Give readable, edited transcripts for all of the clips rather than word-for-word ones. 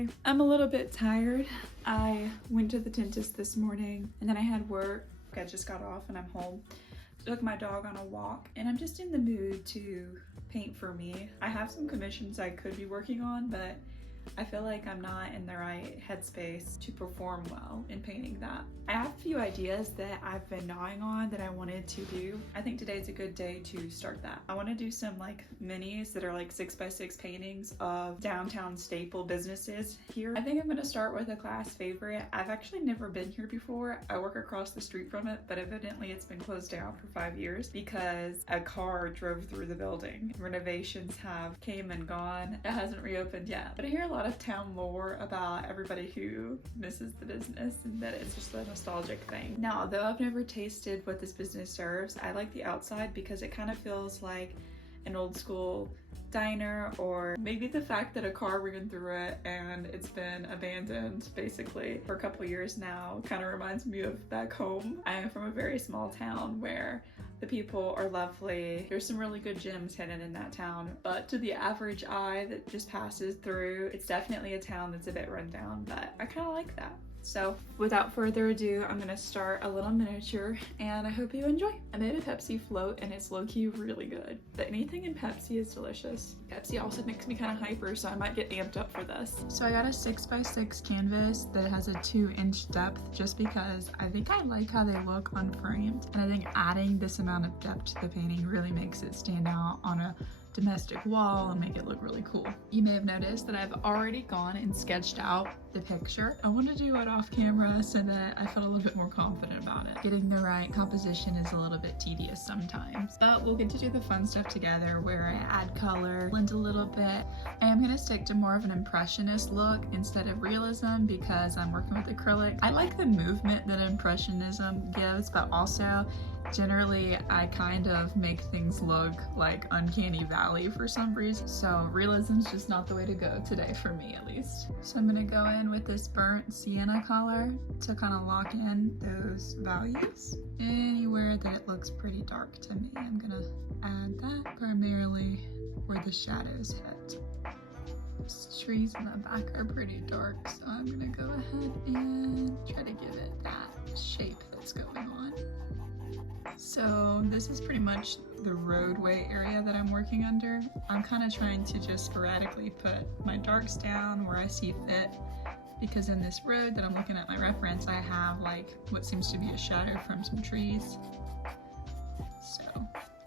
Wednesday. I'm a little bit tired. I went to the dentist this morning and then I had work. I just got off and I'm home. Took my dog on a walk and I'm just in the mood to paint for me. I have some commissions I could be working on, but I feel like I'm not in the right headspace to perform well in painting that. I have a few ideas that I've been gnawing on that I wanted to do. I think today's a good day to start that. I want to do some like minis that are like 6x6 paintings of downtown staple businesses here. I think I'm going to start with a class favorite. I've actually never been here before. I work across the street from it, but evidently it's been closed down for 5 years because a car drove through the building. Renovations have came and gone. It hasn't reopened yet, but I hear a lot of town lore about everybody who misses the business and that it's just a nostalgic thing. Now, although I've never tasted what this business serves, I like the outside because it kind of feels like an old school diner, or maybe the fact that a car ran through it and it's been abandoned basically for a couple years now kind of reminds me of back home. I am from a very small town where the people are lovely. There's some really good gems hidden in that town, but to the average eye that just passes through, it's definitely a town that's a bit run down, but I kind of like that. So without further ado, I'm gonna start a little miniature and I hope you enjoy. I made a Pepsi float and it's low-key really good. But anything in Pepsi is delicious. Pepsi also makes me kind of hyper, so I might get amped up for this. So I got a 6x6 canvas that has a 2-inch depth just because I think I like how they look unframed. And I think adding this amount of depth to the painting really makes it stand out on a domestic wall and make it look really cool. You may have noticed that I've already gone and sketched out the picture. I wanted to do it off camera so that I felt a little bit more confident about it. Getting the right composition is a little bit tedious sometimes, but we'll get to do the fun stuff together where I add color, blend a little bit. I am going to stick to more of an impressionist look instead of realism because I'm working with acrylic. I like the movement that impressionism gives, but also generally I kind of make things look like uncanny valley for some reason, so realism's just not the way to go today for me at least. So I'm gonna go in with this burnt sienna color to kind of lock in those values. Anywhere that it looks pretty dark to me, I'm gonna add that, primarily where the shadows hit. These trees in the back are pretty dark, so I'm gonna go ahead and try to give it that shape that's going on. So this is pretty much the roadway area that I'm working under. I'm kind of trying to just sporadically put my darks down where I see fit, because in this road that I'm looking at my reference, I have like what seems to be a shadow from some trees. So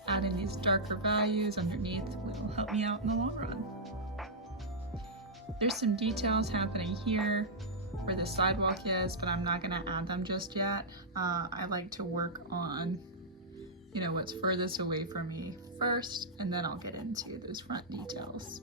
adding these darker values underneath will help me out in the long run. There's some details happening here where the sidewalk is, but I'm not gonna add them just yet. I like to work on, you know, what's furthest away from me first, and then I'll get into those front details.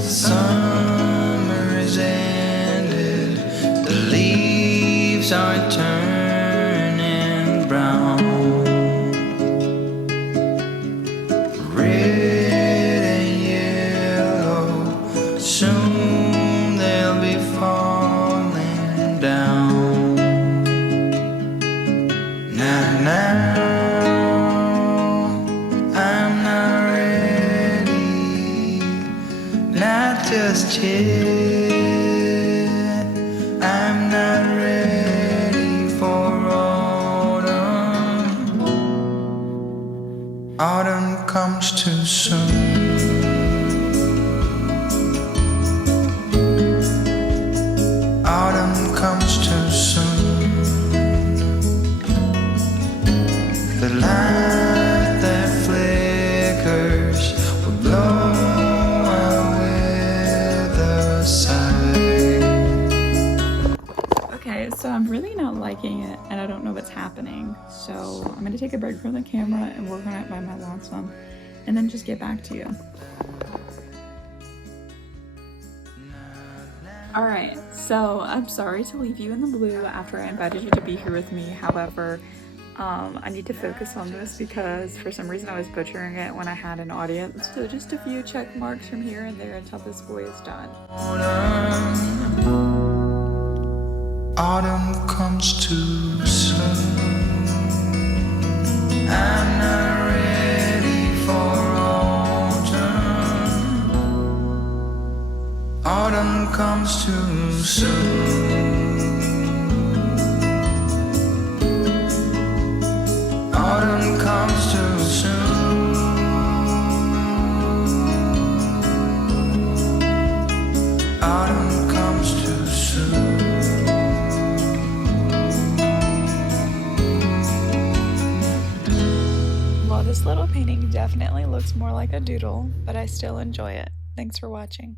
Summer is ended, the leaves are turning brown. Soon they'll be falling down. Now, I'm not ready, not just yet. I'm not ready for autumn. Autumn comes too soon. Autumn comes too soon. The light that flickers will blow away the side. Okay, so I'm really not liking it and I don't know what's happening. So I'm gonna take a break from the camera and work on it by my lonesome and then just get back to you. Alright, so I'm sorry to leave you in the blue after I invited you to be here with me. However, I need to focus on this because for some reason I was butchering it when I had an audience. So just a few check marks from here and there until this boy is done. Autumn comes too soon. I'm not ready for autumn. Autumn comes too soon. Autumn comes too soon. Autumn comes too soon. Well, this little painting definitely looks more like a doodle, but I still enjoy it. Thanks for watching.